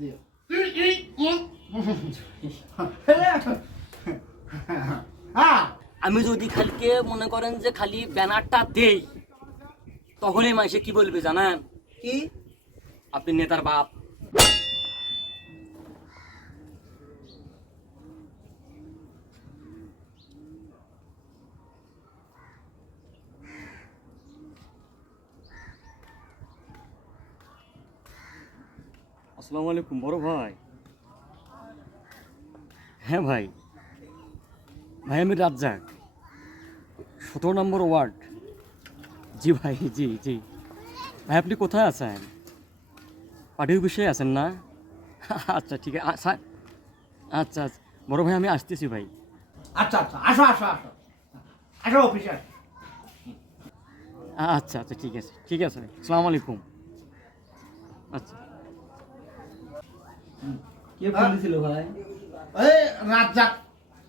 দিও আমি যদি খালিকে মনে করেন যে খালি ব্যানারটা দেই তখনই মাসে কি বলবে জানেন? কি? আপনি নেতার বাপ। আসসালামু আলাইকুম বড় ভাই। হ্যাঁ ভাই ভাই আমি রাজ্জাক। সতেরো নম্বর ওয়ার্ড। জি ভাই জি জি। ভাই আপনি কোথায় আছেন? পার্টির বিষয়ে আছেন না? আচ্ছা ঠিক আছে। আচ্ছা আচ্ছা। বড় ভাই আমি আসতেছি ভাই। আচ্ছা আচ্ছা। আসো আসো আসো। আসো অফিসে আচ্ছা আচ্ছা ঠিক আছে। ঠিক আছে আসসালামু আলাইকুম। আচ্ছা। কে ফোন দিছিল ভাই? এই রাজ্জাক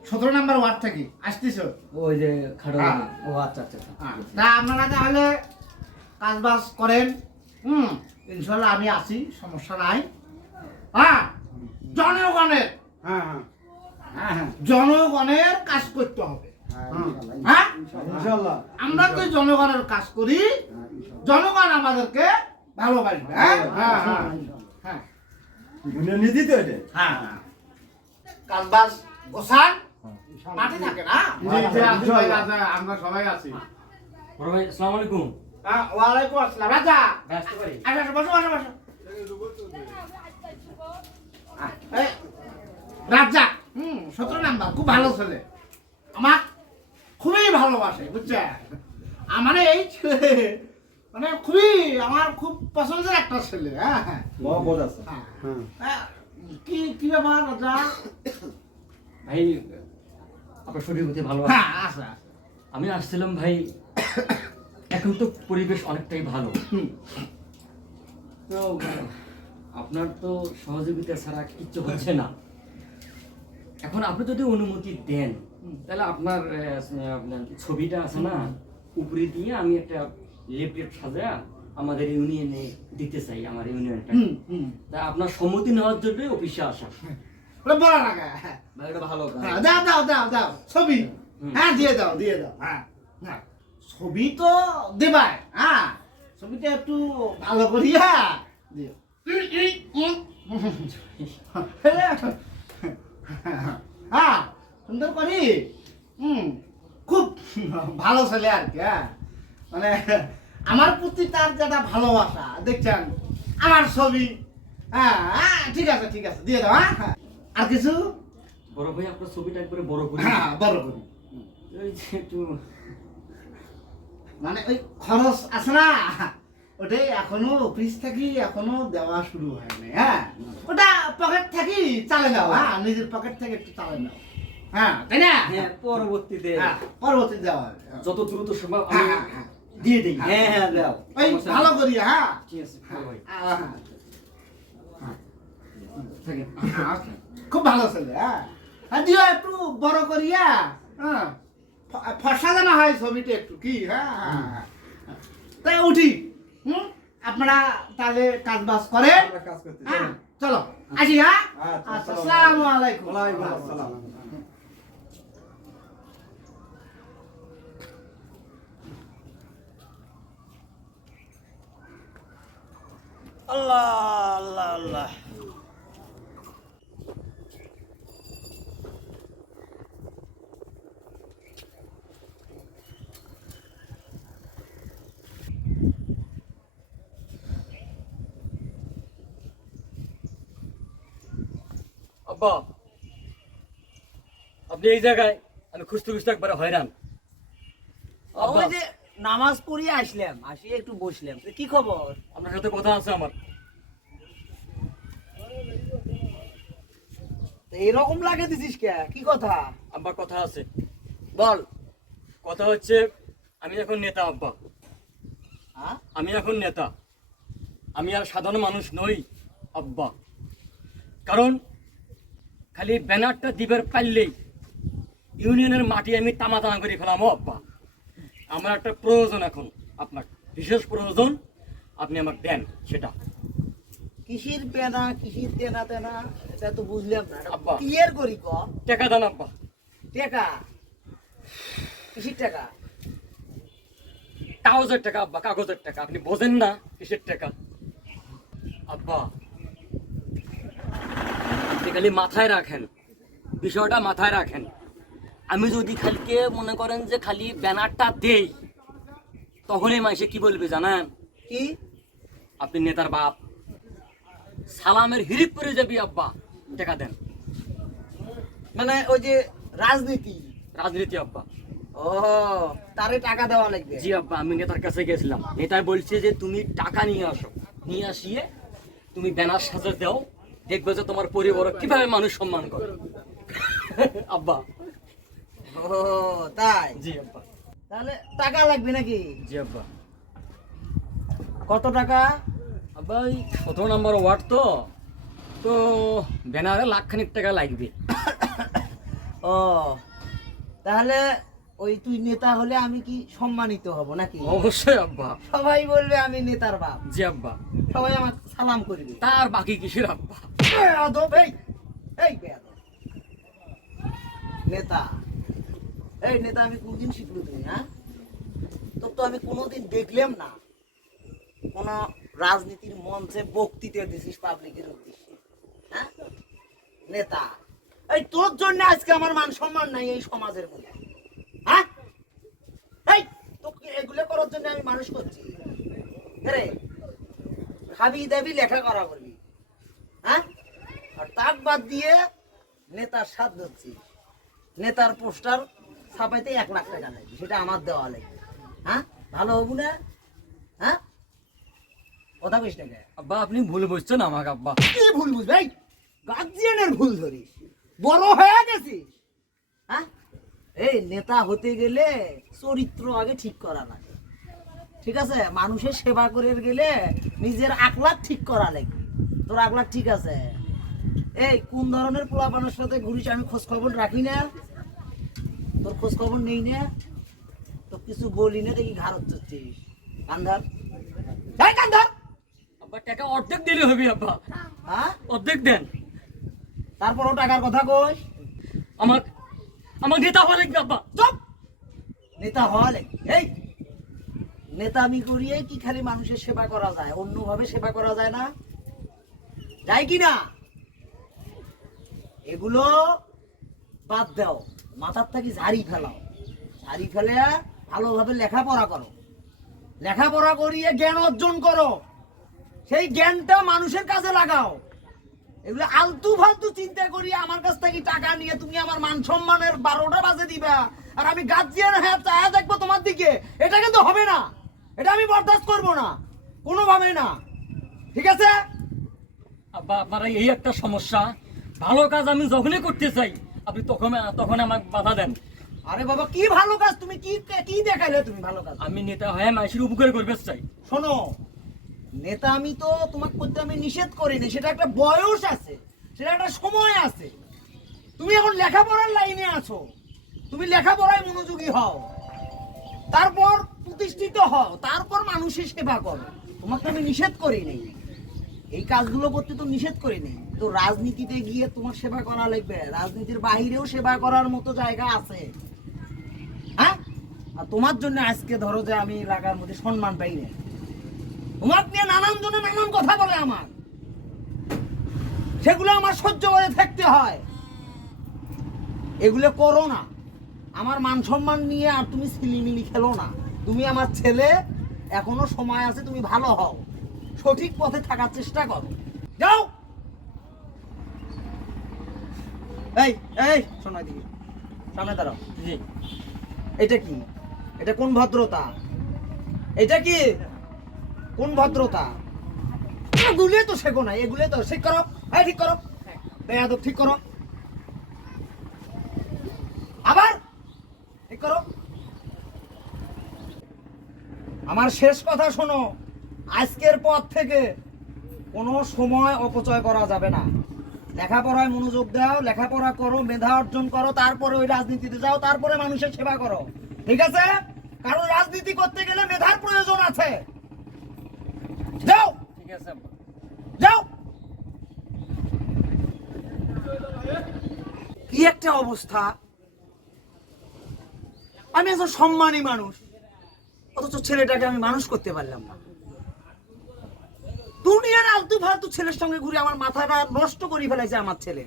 সতেরো নাম্বার ওয়ার্ড থেকে আসতেছ ওই যে খাটো হ্যাঁ। ও আচ্ছা আচ্ছা আচ্ছা। তা আপনারা তাহলে কাজ বাজ করেন হুম? ইনশাল্লাহ আমি আছি সমস্যা নাই। হ্যাঁ জনগণের হ্যাঁ হ্যাঁ। হ্যাঁ হ্যাঁ জনগণের কাজ করতে হবে। হ্যাঁ আমরা তো জনগণের কাজ করি। জনগণ আমাদেরকে ভালোবাসবে হ্যাঁ হ্যাঁ। হ্যাঁ। হ্যাঁ এটা হ্যাঁ হ্যাঁ। বাজ গোসান? মাঠে থাকে না? আমরা সবাই আছি। বড় ভাই আসসালামু আলাইকুম। হ্যাঁ, ওয়ালাইকুম আসসালাম। রাজা। আসতে পারি আসো আসো বসো বসো বসো। এই, রাজ্জাক হুম সতেরো নাম্বার খুব ভালো ছেলে। আমার খুবই ভালোবাসে বুঝছে? আমার এই ছেলে মানে খুবই আমার খুব পছন্দের একটা ছেলে হ্যাঁ হ্যাঁ। মহব্বত আছে। হ্যাঁ। হ্যাঁ। কি কি ব্যাপার রাজা? ভাই আপনার শরীর হতে ভালো আছে? আমি আসছিলাম ভাই এখন তো পরিবেশ অনেকটাই ভালো। তো আপনার তো সহযোগিতা ছাড়া কিচ্ছু হচ্ছে না। এখন আপনি যদি অনুমতি দেন তাহলে আপনার ছবিটা আছে না? উপরে দিয়ে আমি একটা লেপলেট সাজা আমাদের ইউনিয়নে দিতে চাই আমার ইউনিয়নটা তা আপনার সম্মতি নেওয়ার জন্য অফিসে আসা। ওটা বলা লাগে হ্যাঁ। ভাই এটা ভালো কাজ। হ্যাঁ, দাও দাও দাও দাও ছবি। হ্যাঁ দিয়ে দাও দিয়ে দাও হ্যাঁ হ্যাঁ। ছবি তো দেবাই হ্যাঁ। ছবিটা একটু ভালো করিয়া দিও। হ্যাঁ সুন্দর করি। হুম খুব ভালো ছেলে আর কি হ্যাঁ। মানে আমার প্রতি তার যেটা ভালোবাসা দেখছেন? আমার ছবি। হ্যাঁ হ্যাঁ ঠিক আছে ঠিক আছে দিয়ে দাও হ্যাঁ হ্যাঁ। আর কিছু? বড় ভাই আপনার ছবিটা একবারে বড় করে। হ্যাঁ বড় করি। ওই যে একটু মানে ওই খরচ আছে না? ওটাই এখনও অফিস থাকি এখনও দেওয়া শুরু হয়নি হ্যাঁ? ওটা পকেট থাকি চালে দাও হ্যাঁ নিজের পকেট থেকে একটু চালে দাও হ্যাঁ তাই না? হ্যাঁ পরবর্তীতে। হ্যাঁ পরবর্তী দেওয়া যত দ্রুত সম্ভব হ্যাঁ, হ্যাঁ। দিয়ে দিই। হ্যাঁ হ্যাঁ দাও। ওই সমস্যা ভালো করি হ্যাঁ? ঠিক আছে হ্যাঁ, হ্যাঁ। হ্যাঁ, আছে। খুব ভালো ছেলে হ্যাঁ? হ্যাঁ দিও একটু বড় করিয়া হ্যাঁ? ফ- ফর্সা যেন হয় ছবিটা একটু কি? হ্যাঁ হ্যাঁ, হ্যাঁ। তাই উঠি হুম? আপনারা তাহলে কাজ বাজ হ্যাঁ চলো আসি হ্যাঁ? আচ্ছা, আচ্ছা আসসালামু আলাইকুম। ওয়ালাইকুম আসসালাম। আল্লাহ আল্লাহ আল্লাহ। আব্বা আপনি এই জায়গায় আমি খুঁজতে খুঁজতে একবারে হয়রান। আব্বা। ওই যে নামাজ পড়িয়ে আসলাম আসি একটু বসলাম। তো কি খবর? আপনার সাথে কথা আছে আমার। এরকম লাগে দিছিস কে? কি কথা? আব্বা কথা আছে। বল। কথা হচ্ছে আমি এখন নেতা আব্বা। হ্যাঁ? আমি এখন নেতা। আমি আর সাধারণ মানুষ নই আব্বা। কারণ খালি ব্যানারটা দিবার পারলেই ইউনিয়নের মাটি আমি তামা তামা করে ফেলাম আব্বা। আমার একটা প্রয়োজন এখন আপনার। বিশেষ প্রয়োজন আপনি আমার দেন সেটা। কিসির পেনা কিসির তেনা তেনা এটা তো বুঝলাম না। ক্লিয়ার করি ক? টাকা দেন আব্বা। টাকা? কিসির টাকা? কাগজের টাকা আব্বা কাগজের টাকা। আপনি বোঝেন না কিসের টাকা। আব্বা খালি মাথায় রাখেন। বিষয়টা মাথায় রাখেন। আমি যদি খালিকে মনে করেন যে খালি ব্যানারটা দেই তখনই মাসে কি বলবে জানেন? কি? আপনি নেতার বাপ। সালামের হিরিক পরে যাবি আব্বা। টাকা দেন। মানে ওই যে রাজনীতি? রাজনীতি আব্বা। ও তারে টাকা দেওয়া লাগবে। জি আব্বা আমি নেতার কাছে গেছিলাম। নেতা বলছে যে তুমি টাকা নিয়ে আসো। নিয়ে আসিয়ে তুমি ব্যানার সাজা দাও। দেখবে যে তোমার পরিবার কীভাবে মানুষ সম্মান করে। আব্বা। ও তাই? জি আব্বা। তাহলে টাকা লাগবে নাকি? জি আব্বা। কত টাকা? ওই সতেরো নম্বর ওয়ার্ড তো? তো ব্যানারে লাখ খানিক টাকা লাগবে। ও তাহলে ওই তুই নেতা হলে আমি কি সম্মানিত হব নাকি? অবশ্যই আব্বা। সবাই বলবে আমি নেতার বাপ। জি আব্বা। সবাই আমার সালাম করবে তার বাকি কিসের আব্বা? বেয়াদব, এই এই নেতা। এই নেতা আমি কোনদিন শিখলো তুমি হ্যাঁ? তোর তো আমি কোনোদিন দেখলাম না। কোন রাজনীতির মঞ্চে বক্তৃতা দিছিস পাবলিকের উদ্দেশ্যে হ্যাঁ? নেতা, এই তোর জন্য আজকে আমার মান সম্মান নাই এই সমাজের মধ্যে হ্যাঁ? এই তোকে এগুলো করার জন্য আমি মানুষ করছি। রে? খাবি দাবি লেখা করা করবি হ্যাঁ? আর তার বাদ দিয়ে নেতার সাথ ধরছি নেতার পোস্টার ছাপাইতে এক লাখ টাকা লাগবে, সেটা আমার দেওয়া লাগবে হ্যাঁ? ভালো হবু না হ্যাঁ? কথা আব্বা, আপনি ভুল বুঝছেন আমাকে, আব্বা। কি ভুল বুঝবে? এই, গার্জিয়ানের ভুল ধরিস। বড় হয়ে গেছিস। হ্যাঁ? এই, নেতা হতে গেলে চরিত্র আগে ঠিক করা লাগে। ঠিক আছে? মানুষের সেবা করে গেলে নিজের আকলাক ঠিক করা লাগবে তোর আকলাক ঠিক আছে? এই, কোন ধরনের পোলাপানের সাথে ঘুরিস? আমি খোঁজ খবর রাখি না। তোর খোঁজ খবর নেই না। তো কিছু বলি না, দেখি ঘাড় হচ্ছিস কান্ধার কান্ধার টাকা অর্ধেক দিলে হবে আব্বা। হ্যাঁ? অর্ধেক দেন। তারপরও টাকার কথা কই? আমার আমার নেতা হওয়া লাগবে আব্বা। চুপ! নেতা হলে এই! নেতা আমি করিয়ে কি খালি মানুষের সেবা করা যায়? অন্যভাবে সেবা করা যায় না? যায় কি না? এগুলো বাদ দাও। মাথার থেকে ঝাড়ি ফেলাও। ঝাড়ি ফেলে ভালোভাবে লেখাপড়া করো। লেখাপড়া করিয়ে জ্ঞান অর্জন করো। সেই জ্ঞানটা মানুষের কাছে লাগাও। এগুলো আলতু ফালতু চিন্তা করি আমার কাছ থেকে টাকা নিয়ে তুমি আমার মান সম্মানের বারোটা বাজে দিবা। আর আমি গার্জিয়ান হ্যাঁ চায়া দেখব তোমার দিকে। এটা কিন্তু হবে না। এটা আমি বরদাস্ত করব না। কোনোভাবে না। ঠিক আছে? আব্বা আপনারা এই একটা সমস্যা। ভালো কাজ আমি যখনই করতে চাই আপনি তখন তখন আমাকে বাধা দেন। আরে বাবা কি ভালো কাজ? তুমি কি কি দেখাইলে তুমি ভালো কাজ? আমি নেতা হয়ে মানুষের উপকার করবে চাই। শোনো নেতা আমি তো তোমাকে করতে আমি নিষেধ করিনি, সেটা একটা বয়স আছে, সেটা একটা সময় আছে। তুমি এখন লেখাপড়ার লাইনে আছো, তুমি লেখাপড়ায় মনোযোগী হও। তারপর প্রতিষ্ঠিত হও, তারপর মানুষের সেবা করো। তোমাকে আমি নিষেধ করিনি। এই কাজগুলো করতে তো নিষেধ করিনি। তো রাজনীতিতে গিয়ে তোমার সেবা করা লাগবে। রাজনীতির বাহিরেও সেবা করার মতো জায়গা আছে। হ্যাঁ? আর তোমার জন্য আজকে ধরো যে আমি এলাকার মধ্যে সম্মান পাই না। তোমার নিয়ে নানান জনে নানান কথা বলে আমার। সেগুলো আমার সহ্য করে থাকতে হয়। এগুলো করো না। আমার মান সম্মান নিয়ে আর তুমি সিলিমিলি খেলো না। তুমি আমার ছেলে এখনও সময় আছে তুমি ভালো হও। সঠিক পথে থাকার চেষ্টা করো। যাও! এই এই শোনা দিকে সামনে দাঁড়াও। জি। এটা কি? এটা কোন ভদ্রতা? এটা কি? কোন ভদ্রতা? এগুলো তো শেখো না, এগুলো তো ঠিক করো এই ঠিক করো। বেয়াদব ঠিক করো। আবার ঠিক করো। আমার শেষ কথা শোনো, আজকের পর থেকে কোনো সময় অপচয় করা যাবে না। লেখাপড়ায় মনোযোগ দাও, লেখাপড়া করো, মেধা অর্জন করো, তারপরে ওই রাজনীতিতে যাও, তারপরে মানুষের সেবা করো। ঠিক আছে? কারণ রাজনীতি করতে গেলে মেধার প্রয়োজন আছে। যাও ঠিক কি একটা অবস্থা? আমি এত সম্মানী মানুষ। অথচ ছেলেটাকে আমি মানুষ করতে পারলাম না। দুনিয়ার আলতু ফালতু ছেলের সঙ্গে ঘুরে আমার মাথাটা নষ্ট করে ফেলেছে আমার ছেলে।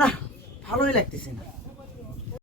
না, ভালোই লাগতেছে না।